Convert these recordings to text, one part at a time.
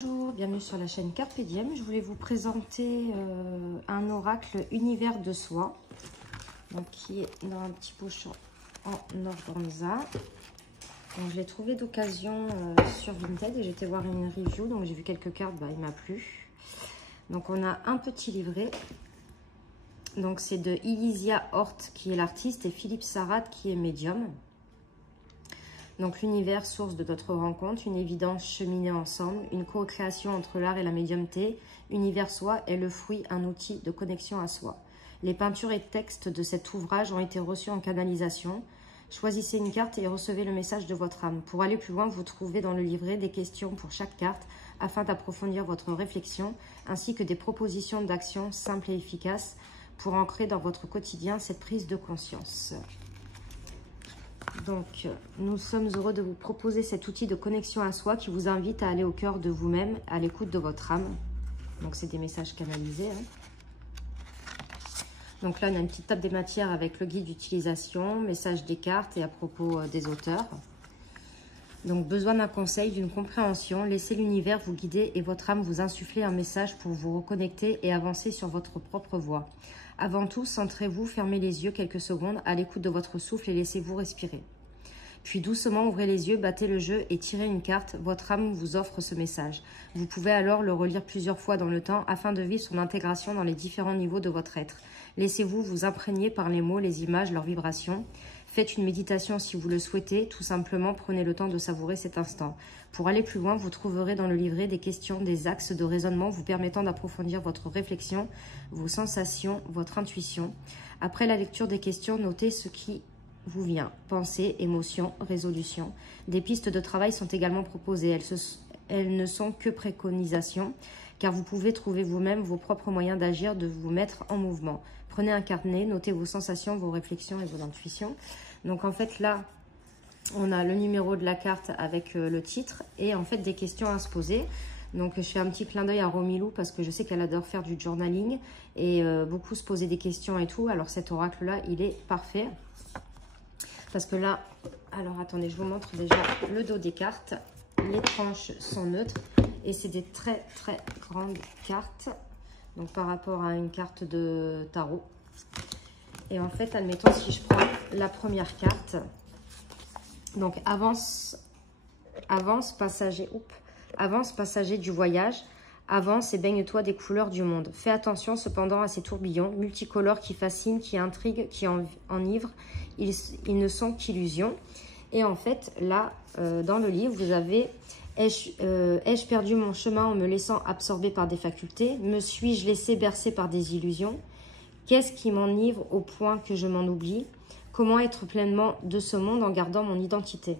Bonjour, bienvenue sur la chaîne Carpe Diem. Je voulais vous présenter un oracle univers de soi, donc qui est dans un petit pochon en organza. Donc je l'ai trouvé d'occasion sur Vinted et j'étais voir une review, donc j'ai vu quelques cartes, il m'a plu. Donc on a un petit livret. Donc c'est de Elysia Hort qui est l'artiste et Philippe Sarrat qui est médium. Donc l'univers, source de notre rencontre, une évidence cheminée ensemble, une co-création entre l'art et la médiumnité. Univers soi est le fruit, un outil de connexion à soi. Les peintures et textes de cet ouvrage ont été reçus en canalisation. Choisissez une carte et recevez le message de votre âme. Pour aller plus loin, vous trouvez dans le livret des questions pour chaque carte afin d'approfondir votre réflexion, ainsi que des propositions d'action simples et efficaces pour ancrer dans votre quotidien cette prise de conscience. Donc, nous sommes heureux de vous proposer cet outil de connexion à soi qui vous invite à aller au cœur de vous-même, à l'écoute de votre âme. Donc, c'est des messages canalisés. Donc là, on a une petite table des matières avec le guide d'utilisation, message des cartes et à propos des auteurs. Donc, besoin d'un conseil, d'une compréhension. Laissez l'univers vous guider et votre âme vous insuffler un message pour vous reconnecter et avancer sur votre propre voie. Avant tout, centrez-vous, fermez les yeux quelques secondes à l'écoute de votre souffle et laissez-vous respirer. Puis doucement, ouvrez les yeux, battez le jeu et tirez une carte. Votre âme vous offre ce message. Vous pouvez alors le relire plusieurs fois dans le temps afin de vivre son intégration dans les différents niveaux de votre être. Laissez-vous vous imprégner par les mots, les images, leurs vibrations. Faites une méditation si vous le souhaitez. Tout simplement, prenez le temps de savourer cet instant. Pour aller plus loin, vous trouverez dans le livret des questions, des axes de raisonnement vous permettant d'approfondir votre réflexion, vos sensations, votre intuition. Après la lecture des questions, notez ce qui vous vient. Pensée, émotion, résolution. Des pistes de travail sont également proposées. Elles ne sont que préconisations, car vous pouvez trouver vous-même vos propres moyens d'agir, de vous mettre en mouvement. Prenez un carnet, notez vos sensations, vos réflexions et vos intuitions. Donc en fait là, on a le numéro de la carte avec le titre et en fait des questions à se poser. Donc je fais un petit clin d'œil à Romilou parce que je sais qu'elle adore faire du journaling et beaucoup se poser des questions et tout. Alors cet oracle-là, il est parfait. Parce que là, alors attendez, je vous montre déjà le dos des cartes. Les tranches sont neutres et c'est des très très grandes cartes. Donc par rapport à une carte de tarot. Et en fait, admettons si je prends la première carte. Donc avance passager, avance passager du voyage. Avance et baigne-toi des couleurs du monde. Fais attention cependant à ces tourbillons multicolores qui fascinent, qui intriguent, qui enivrent. Ils ne sont qu'illusions. Et en fait, là, dans le livre, vous avez « Ai-je perdu mon chemin en me laissant absorber par des facultés? Me suis-je laissé bercer par des illusions? Qu'est-ce qui m'enivre au point que je m'en oublie? Comment être pleinement de ce monde en gardant mon identité ?»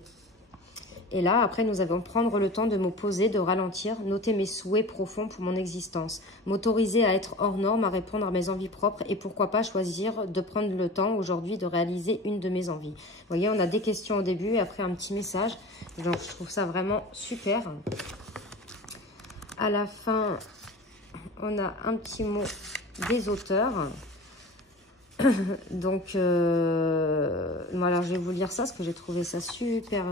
Et là, après, nous allons prendre le temps de me poser, de ralentir, noter mes souhaits profonds pour mon existence, m'autoriser à être hors norme, à répondre à mes envies propres et pourquoi pas choisir de prendre le temps aujourd'hui de réaliser une de mes envies. Vous voyez, on a des questions au début et après un petit message. Donc, je trouve ça vraiment super. À la fin, on a un petit mot des auteurs. Donc, alors je vais vous lire ça parce que j'ai trouvé ça super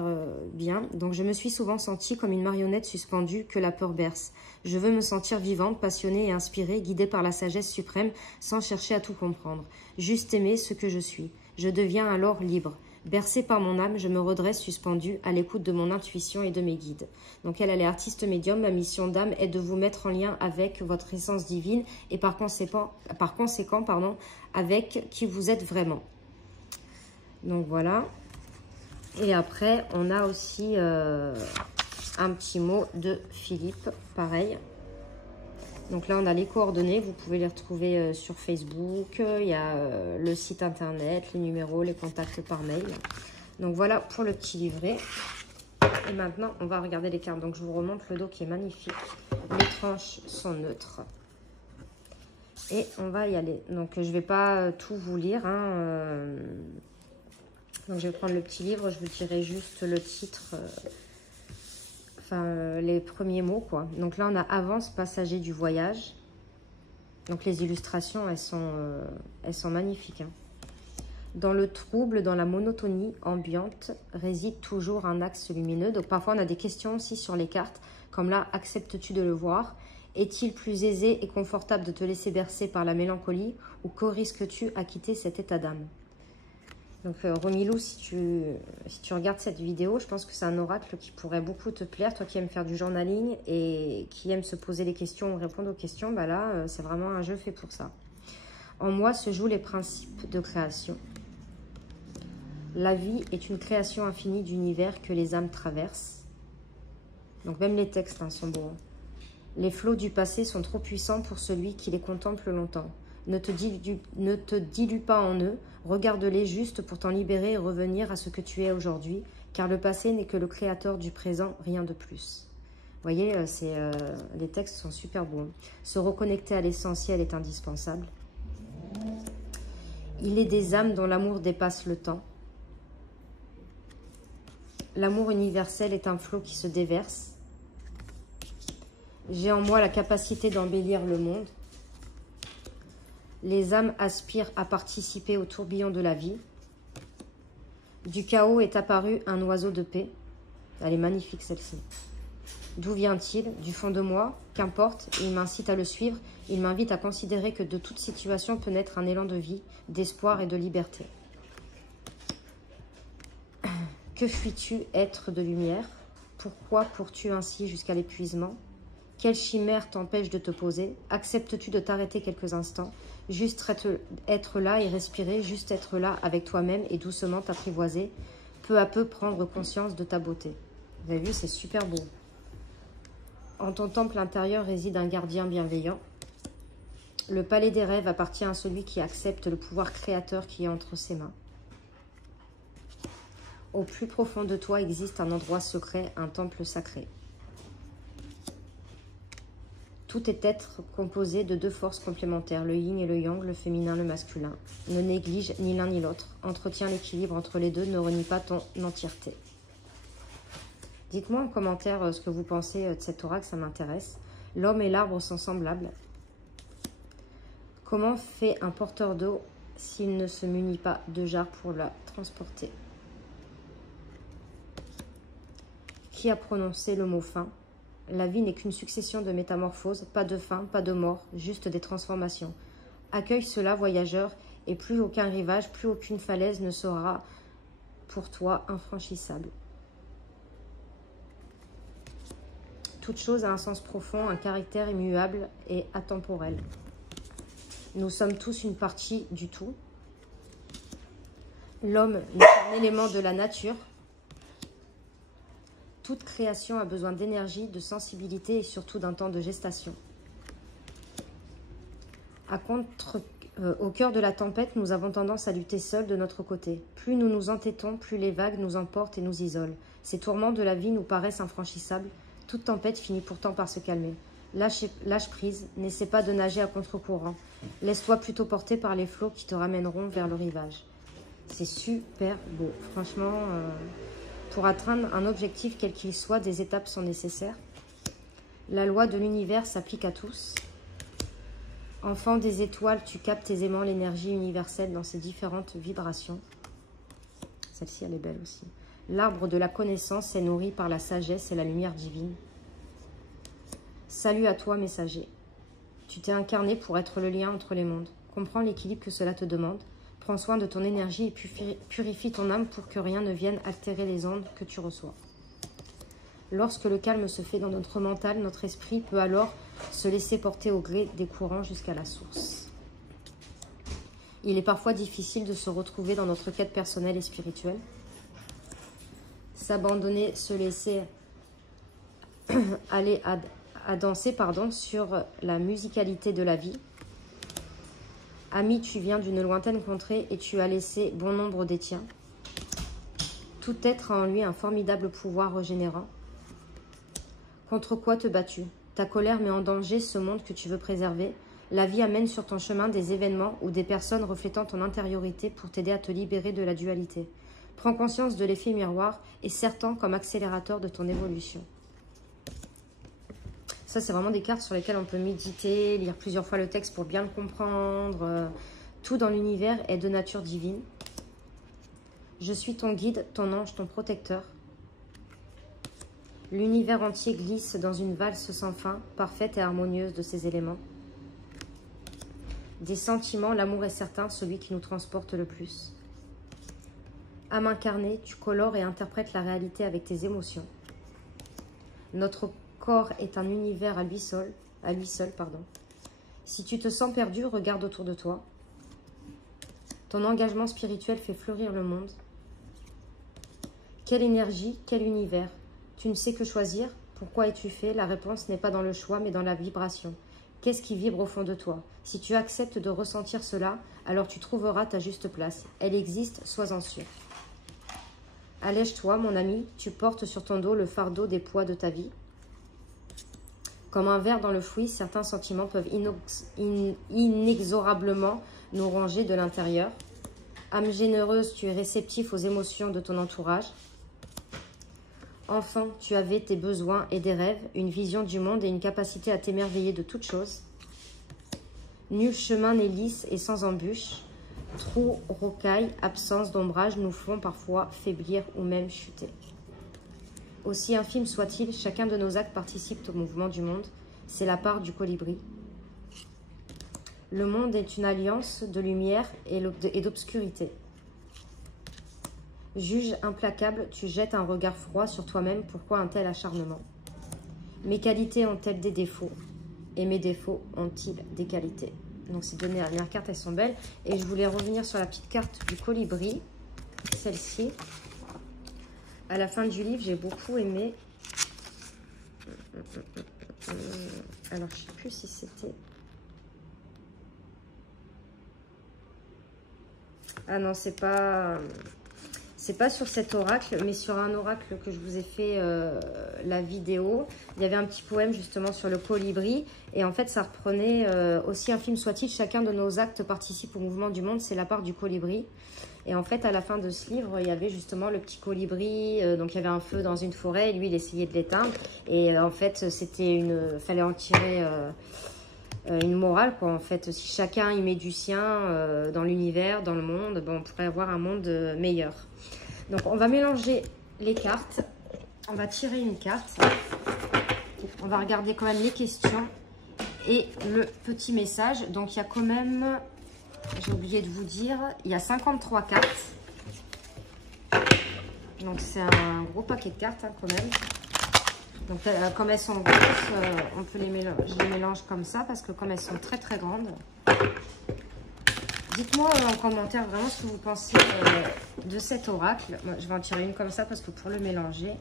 bien. Donc, je me suis souvent sentie comme une marionnette suspendue que la peur berce. Je veux me sentir vivante, passionnée et inspirée, guidée par la sagesse suprême, sans chercher à tout comprendre. Juste aimer ce que je suis. Je deviens alors libre. Bercée par mon âme, je me redresse suspendue à l'écoute de mon intuition et de mes guides. Donc elle est artiste médium. Ma mission d'âme est de vous mettre en lien avec votre essence divine et par conséquent, avec qui vous êtes vraiment. Donc voilà. Et après, on a aussi un petit mot de Philippe, pareil. Donc là, on a les coordonnées. Vous pouvez les retrouver sur Facebook. Il y a le site internet, les numéros, les contacts par mail. Donc voilà pour le petit livret. Et maintenant, on va regarder les cartes. Donc je vous remonte le dos qui est magnifique. Les tranches sont neutres. Et on va y aller. Donc je ne vais pas tout vous lire. Donc je vais prendre le petit livre. Je vous dirai juste le titre. Les premiers mots, quoi. Donc là, on a avance passager du voyage. Donc les illustrations, elles sont magnifiques. Dans le trouble, dans la monotonie ambiante, réside toujours un axe lumineux. Donc parfois, on a des questions aussi sur les cartes. Comme là, acceptes-tu de le voir? Est-il plus aisé et confortable de te laisser bercer par la mélancolie ou que risques-tu à quitter cet état d'âme? Donc Romilou, si tu regardes cette vidéo, je pense que c'est un oracle qui pourrait beaucoup te plaire. Toi qui aimes faire du journaling et qui aime se poser les questions ou répondre aux questions, bah là, c'est vraiment un jeu fait pour ça. En moi se jouent les principes de création. La vie est une création infinie d'univers que les âmes traversent. Donc même les textes sont beaux. Les flots du passé sont trop puissants pour celui qui les contemple longtemps. Ne te dilue pas en eux, regarde-les juste pour t'en libérer et revenir à ce que tu es aujourd'hui, car le passé n'est que le créateur du présent, rien de plus. Vous voyez, les textes sont super beaux. Se reconnecter à l'essentiel est indispensable. Il est des âmes dont l'amour dépasse le temps. L'amour universel est un flot qui se déverse. J'ai en moi la capacité d'embellir le monde. Les âmes aspirent à participer au tourbillon de la vie. Du chaos est apparu un oiseau de paix. Elle est magnifique celle-ci. D'où vient-il? Du fond de moi, qu'importe, il m'incite à le suivre. Il m'invite à considérer que de toute situation peut naître un élan de vie, d'espoir et de liberté. Que fuis-tu, être de lumière? Pourquoi cours-tu ainsi jusqu'à l'épuisement? Quelle chimère t'empêche de te poser? Acceptes-tu de t'arrêter quelques instants? Juste être là et respirer, juste être là avec toi-même et doucement t'apprivoiser, peu à peu prendre conscience de ta beauté. Vous avez vu, c'est super beau. En ton temple intérieur réside un gardien bienveillant. Le palais des rêves appartient à celui qui accepte le pouvoir créateur qui est entre ses mains. Au plus profond de toi existe un endroit secret, un temple sacré. Tout est être composé de deux forces complémentaires, le yin et le yang, le féminin, le masculin. Ne néglige ni l'un ni l'autre. Entretiens l'équilibre entre les deux, ne renie pas ton entièreté. Dites-moi en commentaire ce que vous pensez de cet oracle, ça m'intéresse. L'homme et l'arbre sont semblables. Comment fait un porteur d'eau s'il ne se munit pas de jarre pour la transporter? Qui a prononcé le mot fin? La vie n'est qu'une succession de métamorphoses, pas de fin, pas de mort, juste des transformations. Accueille cela, voyageur, et plus aucun rivage, plus aucune falaise ne sera pour toi infranchissable. Toute chose a un sens profond, un caractère immuable et atemporel. Nous sommes tous une partie du tout. L'homme n'est qu'un élément de la nature. Toute création a besoin d'énergie, de sensibilité et surtout d'un temps de gestation. Au cœur de la tempête, nous avons tendance à lutter seuls de notre côté. Plus nous nous entêtons, plus les vagues nous emportent et nous isolent. Ces tourments de la vie nous paraissent infranchissables. Toute tempête finit pourtant par se calmer. Lâche prise, n'essaie pas de nager à contre-courant. Laisse-toi plutôt porter par les flots qui te ramèneront vers le rivage. C'est super beau. Franchement, pour atteindre un objectif quel qu'il soit, des étapes sont nécessaires. La loi de l'univers s'applique à tous. Enfant des étoiles, tu captes aisément l'énergie universelle dans ses différentes vibrations. Celle-ci, elle est belle aussi. L'arbre de la connaissance est nourri par la sagesse et la lumière divine. Salut à toi, messager. Tu t'es incarné pour être le lien entre les mondes. Comprends l'équilibre que cela te demande. Prends soin de ton énergie et purifie ton âme pour que rien ne vienne altérer les ondes que tu reçois. Lorsque le calme se fait dans notre mental, notre esprit peut alors se laisser porter au gré des courants jusqu'à la source. Il est parfois difficile de se retrouver dans notre quête personnelle et spirituelle. S'abandonner, se laisser aller à danser sur la musicalité de la vie. Ami, tu viens d'une lointaine contrée et tu as laissé bon nombre des tiens. Tout être a en lui un formidable pouvoir régénérant. Contre quoi te bats-tu? Ta colère met en danger ce monde que tu veux préserver. La vie amène sur ton chemin des événements ou des personnes reflétant ton intériorité pour t'aider à te libérer de la dualité. Prends conscience de l'effet miroir et sers-t'en comme accélérateur de ton évolution. Ça, c'est vraiment des cartes sur lesquelles on peut méditer, lire plusieurs fois le texte pour bien le comprendre. Tout dans l'univers est de nature divine. Je suis ton guide, ton ange, ton protecteur. L'univers entier glisse dans une valse sans fin, parfaite et harmonieuse de ses éléments. Des sentiments, l'amour est certain, celui qui nous transporte le plus. Âme incarnée, tu colores et interprètes la réalité avec tes émotions. Notre corps est un univers à lui seul, pardon. Si tu te sens perdu, regarde autour de toi. Ton engagement spirituel fait fleurir le monde. Quelle énergie, quel univers. Tu ne sais que choisir. Pourquoi es-tu fait? La réponse n'est pas dans le choix, mais dans la vibration. Qu'est-ce qui vibre au fond de toi? Si tu acceptes de ressentir cela, alors tu trouveras ta juste place. Elle existe, sois-en sûr. Allège-toi, mon ami, tu portes sur ton dos le fardeau des poids de ta vie. Comme un ver dans le fouillis, certains sentiments peuvent inexorablement nous ranger de l'intérieur. Âme généreuse, tu es réceptif aux émotions de ton entourage. Enfant, tu avais tes besoins et des rêves, une vision du monde et une capacité à t'émerveiller de toutes choses. Nul chemin n'est lisse et sans embûches. Trous, rocailles, absence d'ombrage nous font parfois faiblir ou même chuter. Aussi infime soit-il, chacun de nos actes participe au mouvement du monde. C'est la part du colibri. Le monde est une alliance de lumière et d'obscurité. Juge implacable, tu jettes un regard froid sur toi-même. Pourquoi un tel acharnement? Mes qualités ont-elles des défauts? Et mes défauts ont-ils des qualités? Donc ces deux dernières cartes, elles sont belles. Et je voulais revenir sur la petite carte du colibri, celle-ci. À la fin du livre, j'ai beaucoup aimé. Alors, je ne sais plus si c'était... Ah non, c'est pas sur cet oracle, mais sur un oracle que je vous ai fait la vidéo. Il y avait un petit poème justement sur le colibri. Et en fait, ça reprenait aussi infime soit-il, chacun de nos actes participe au mouvement du monde. C'est la part du colibri. Et en fait, à la fin de ce livre, il y avait justement le petit colibri. Donc, il y avait un feu dans une forêt. Et lui, il essayait de l'éteindre. Et en fait, fallait en tirer une morale, quoi. En fait, si chacun y met du sien dans l'univers, dans le monde, on pourrait avoir un monde meilleur. Donc, on va mélanger les cartes. On va tirer une carte. On va regarder quand même les questions et le petit message. Donc, il y a quand même... J'ai oublié de vous dire, il y a 53 cartes. Donc, c'est un gros paquet de cartes, hein, quand même. Donc, comme elles sont grosses, on peut les mélanger. Je les mélange comme ça parce que comme elles sont très, très grandes. Dites-moi en commentaire vraiment ce que vous pensez de cet oracle. Moi, je vais en tirer une comme ça parce que pour le mélanger.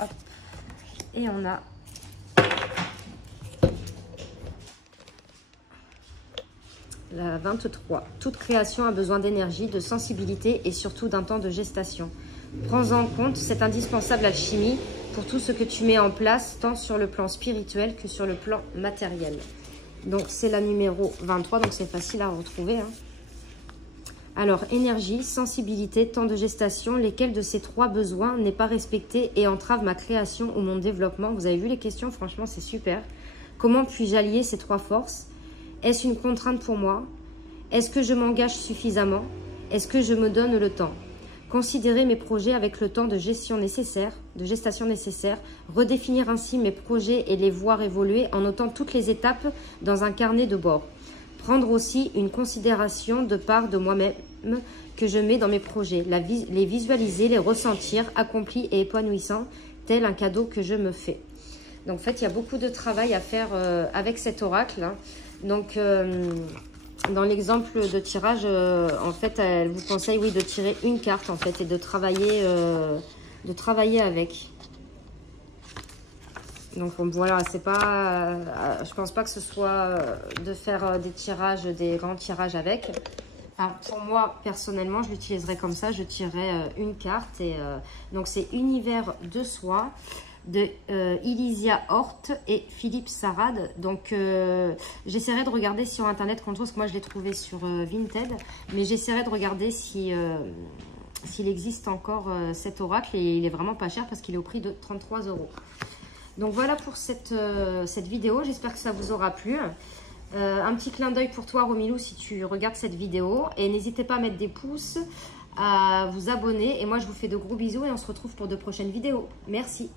Hop. Et on a... La 23. Toute création a besoin d'énergie, de sensibilité et surtout d'un temps de gestation. Prends en compte cette indispensable alchimie pour tout ce que tu mets en place, tant sur le plan spirituel que sur le plan matériel. Donc, c'est la numéro 23, donc c'est facile à retrouver, hein. Alors, énergie, sensibilité, temps de gestation, lesquels de ces trois besoins n'est pas respecté et entrave ma création ou mon développement? Vous avez vu les questions, franchement, c'est super. Comment puis-je allier ces trois forces? Est-ce une contrainte pour moi? Est-ce que je m'engage suffisamment? Est-ce que je me donne le temps? Considérer mes projets avec le temps de gestation nécessaire, redéfinir ainsi mes projets et les voir évoluer en notant toutes les étapes dans un carnet de bord. Prendre aussi une considération de part de moi-même que je mets dans mes projets, les visualiser, les ressentir, accomplis et épanouissants, tel un cadeau que je me fais. Donc en fait, il y a beaucoup de travail à faire avec cet oracle, hein. Donc, dans l'exemple de tirage, en fait, elle vous conseille, oui, de tirer une carte, en fait, et de travailler avec. Donc, voilà, c'est pas... je pense pas que ce soit de faire des tirages, des grands tirages avec. Enfin, pour moi, personnellement, je l'utiliserais comme ça. Je tirerais une carte. Et donc, c'est Univers de soi de Elysia Hort et Philippe Sarade. Donc j'essaierai de regarder sur internet parce que moi je l'ai trouvé sur Vinted, mais j'essaierai de regarder si s'il existe encore cet oracle, et il est vraiment pas cher parce qu'il est au prix de 33 €. Donc voilà pour cette vidéo, j'espère que ça vous aura plu. Un petit clin d'œil pour toi, Romilou, si tu regardes cette vidéo, et n'hésitez pas à mettre des pouces, à vous abonner. Et moi, je vous fais de gros bisous et on se retrouve pour de prochaines vidéos. Merci.